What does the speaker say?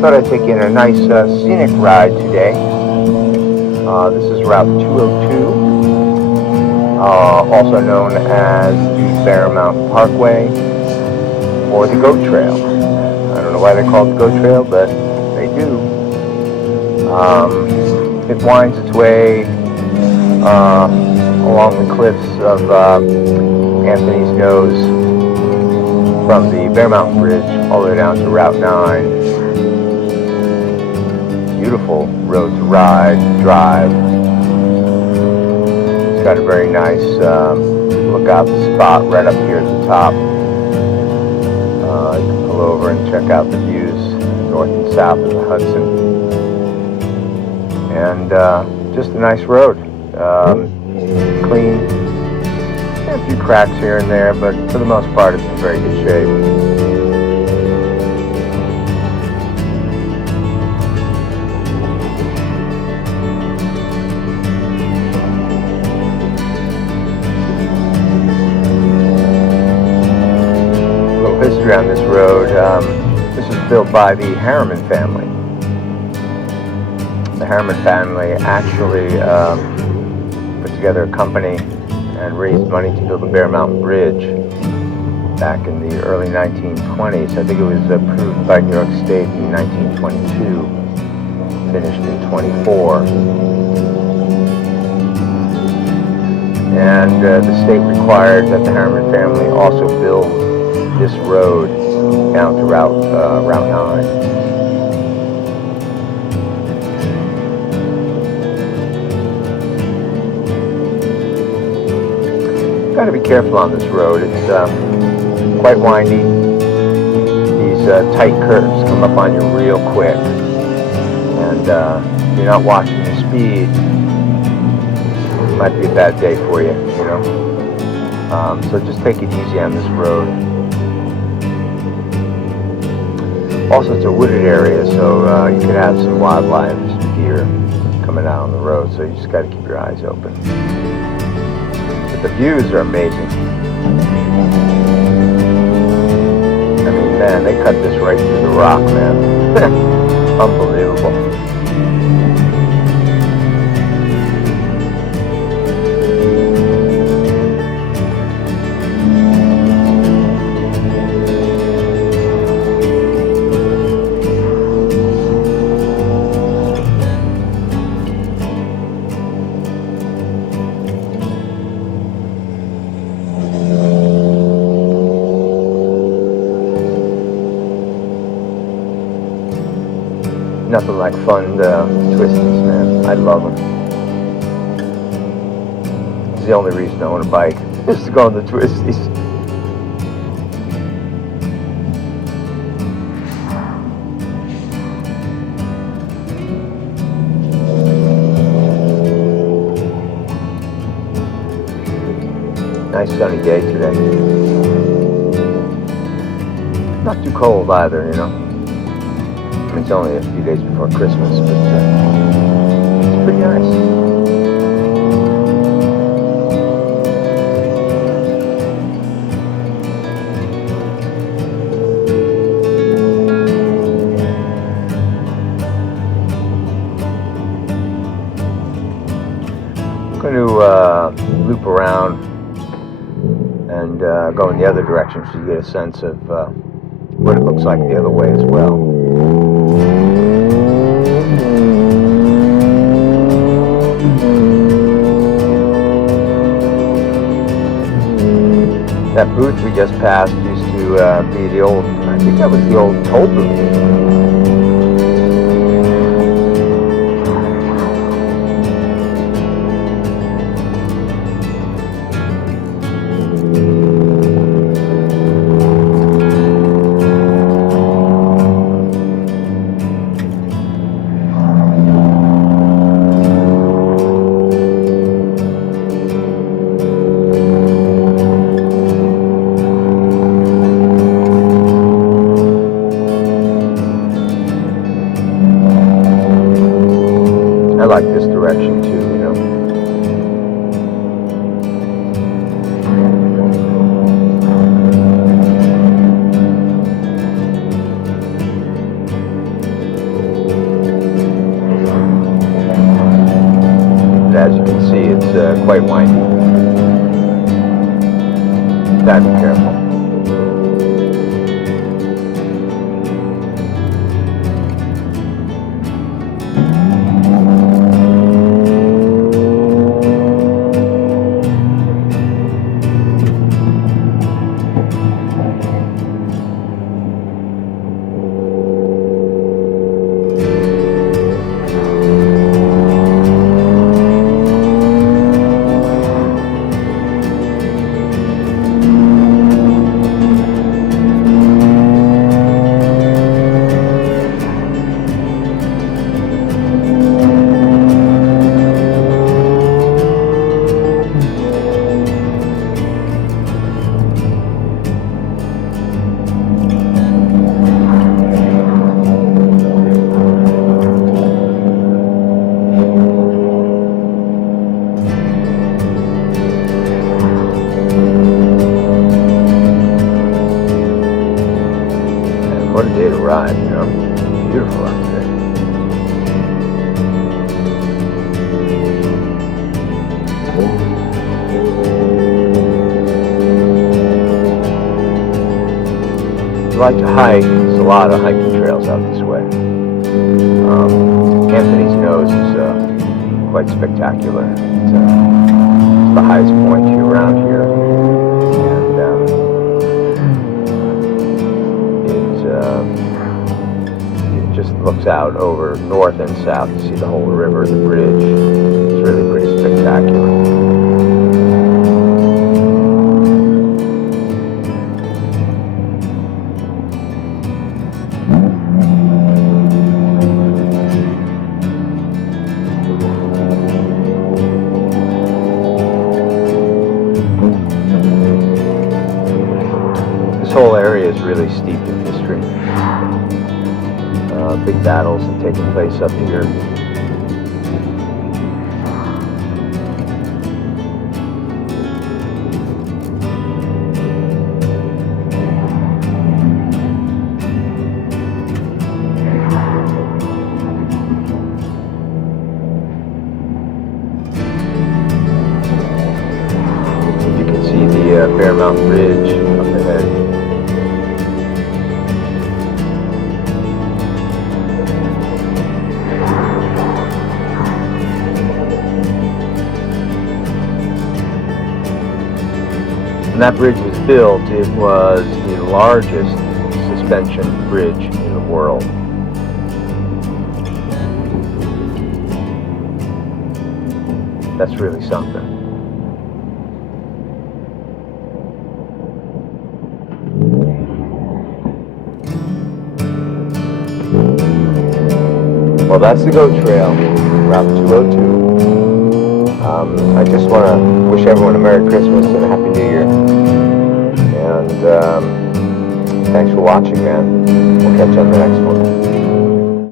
thought I'd take you on a nice scenic ride today. This is Route 202, also known as the Bear Mountain Parkway or the Goat Trail. I don't know why they call it the Goat Trail, but they do. It winds its way along the cliffs of Anthony's Nose from the Bear Mountain Bridge all the way down to Route 9. Beautiful road to ride, drive. It's got a very nice lookout spot right up here at the top. You can pull over and check out the views north and south of the Hudson. And just a nice road. Clean. A few cracks here and there, but for the most part it's in very good shape. A little history on this road. This was built by the Harriman family. The Harriman family actually put together a company and raised money to build the Bear Mountain Bridge back in the early 1920s. I think it was approved by New York State in 1922, finished in 24. And the state required that the Harriman family also build this road down to Route 9. Got to be careful on this road. It's quite windy. These tight curves come up on you real quick, and if you're not watching your speed, it might be a bad day for you, you know. So just take it easy on this road. Also, it's a wooded area, so you could have some wildlife, some deer coming out on the road. So you just got to keep your eyes open. The views are amazing. I mean, man, they cut this right through the rock, man. Unbelievable. Nothing like fun twisties, man. I love them. It's the only reason I own a bike, is to go on the twisties. Nice sunny day today. Not too cold either, you know. I mean, it's only a few days before Christmas, but it's pretty nice. I'm going to loop around and go in the other direction so you get a sense of what it looks like the other way as well. That booth we just passed used to be the old, I think that was the old toll booth. I like this direction too, you know. quite windy. Gotta be careful. What a day to ride, you know. Beautiful out there. If you like to hike, there's a lot of hiking trails out this way. Anthony's Nose is quite spectacular. It's the highest point around here. It just looks out over north and south. You see the whole river, the bridge. It's really pretty spectacular. This whole area is really steeped in history. Big battles have taken place up here. You can see the Bear Mountain Bridge up ahead. When that bridge was built, it was the largest suspension bridge in the world. That's really something. Well, that's the GOAT Trail, Route 202. I just want to wish everyone a Merry Christmas and a Happy New Year. And thanks for watching, man. We'll catch you on the next one.